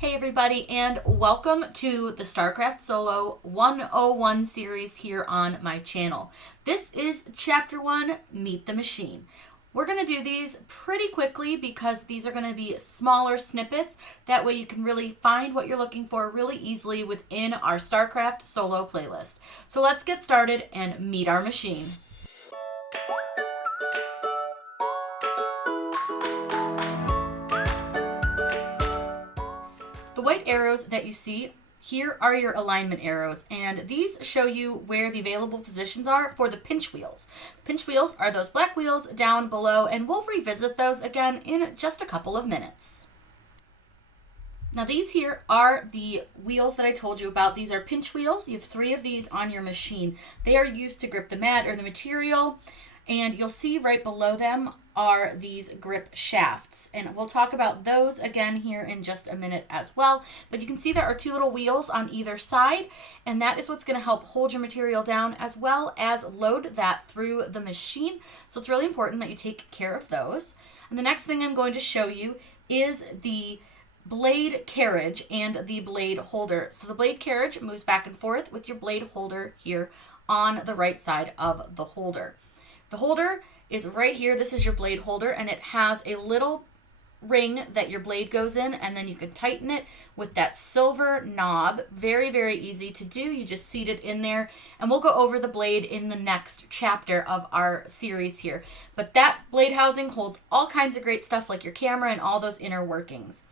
Hey everybody, and welcome to the Starcraft Solo 101 series here on my channel. This is Chapter 1, Meet the Machine. We're going to do these pretty quickly because these are going to be smaller snippets. That way you can really find what you're looking for really easily within our Starcraft Solo playlist. So let's get started and meet our machine. The white arrows that you see here are your alignment arrows, and these show you where the available positions are for the pinch wheels. Pinch wheels are those black wheels down below, and we'll revisit those again in just a couple of minutes. Now these here are the wheels that I told you about. These are pinch wheels. You have 3 of these on your machine. They are used to grip the mat or the material, and you'll see right below them are these grip shafts, and we'll talk about those again here in just a minute as well. But you can see there are 2 little wheels on either side, and that is what's going to help hold your material down as well as load that through the machine. So it's really important that you take care of those. And the next thing I'm going to show you is the blade carriage and the blade holder. So the blade carriage moves back and forth with your blade holder here on the right side of the holder. The holder is right here. This is your blade holder, and it has a little ring that your blade goes in, and then you can tighten it with that silver knob. Very, very easy to do. You just seat it in there, and we'll go over the blade in the next chapter of our series here. But that blade housing holds all kinds of great stuff like your camera and all those inner workings.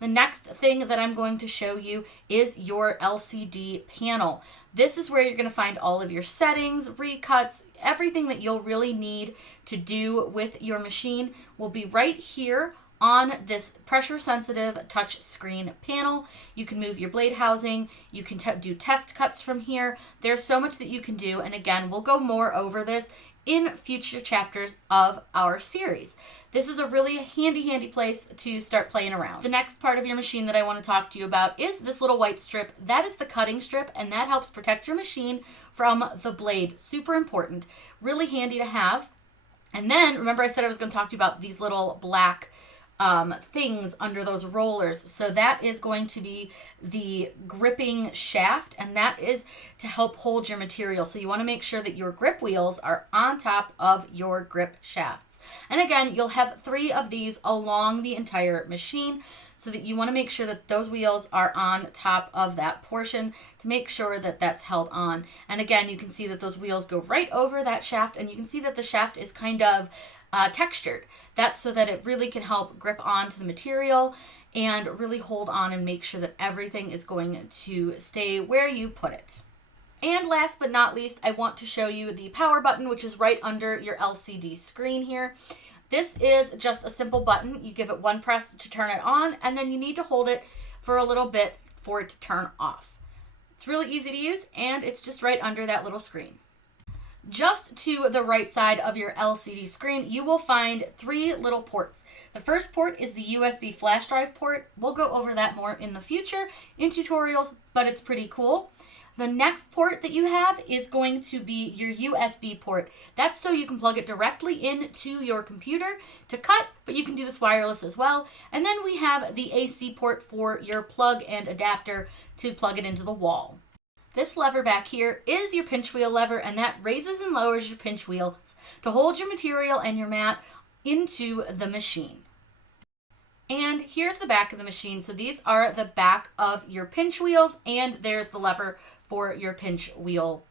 The next thing that I'm going to show you is your LCD panel. This is where you're going to find all of your settings, recuts, everything that you'll really need to do with your machine will be right here on this pressure sensitive touch screen panel. You can move your blade housing, you can do test cuts from here. There's so much that you can do, and again, we'll go more over this in future chapters of our series. This is a really handy place to start playing around. The next part of your machine that I want to talk to you about is this little white strip. That is the cutting strip, and that helps protect your machine from the blade. Super important, really handy to have. And then remember I said I was going to talk to you about these little black things under those rollers. So that is going to be the gripping shaft, and that is to help hold your material. So you want to make sure that your grip wheels are on top of your grip shafts. And again, you'll have 3 of these along the entire machine, so that you want to make sure that those wheels are on top of that portion to make sure that that's held on. And again, you can see that those wheels go right over that shaft, and you can see that the shaft is kind of textured. That's so that it really can help grip onto the material and really hold on and make sure that everything is going to stay where you put it. And last but not least, I want to show you the power button, which is right under your LCD screen here. This is just a simple button. You give it 1 press to turn it on, and then you need to hold it for a little bit for it to turn off. It's really easy to use, and it's just right under that little screen. Just to the right side of your LCD screen, you will find 3 little ports. The first port is the USB flash drive port. We'll go over that more in the future in tutorials, but it's pretty cool. The next port that you have is going to be your USB port. That's so you can plug it directly into your computer to cut, but you can do this wireless as well. And then we have the AC port for your plug and adapter to plug it into the wall. This lever back here is your pinch wheel lever, and that raises and lowers your pinch wheels to hold your material and your mat into the machine. And here's the back of the machine. So these are the back of your pinch wheels, and there's the lever for your pinch wheel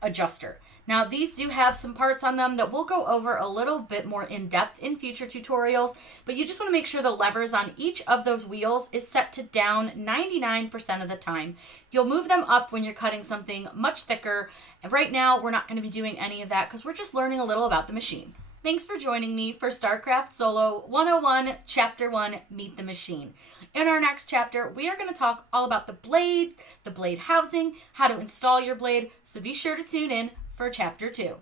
adjuster. Now these do have some parts on them that we'll go over a little bit more in depth in future tutorials, but you just want to make sure the levers on each of those wheels is set to down 99% of the time. You'll move them up when you're cutting something much thicker. And right now we're not going to be doing any of that because we're just learning a little about the machine. Thanks for joining me for Starcraft Solo 101 Chapter 1 Meet the Machine. In our next chapter, we are going to talk all about the blades, the blade housing, how to install your blade, so be sure to tune in for Chapter 2.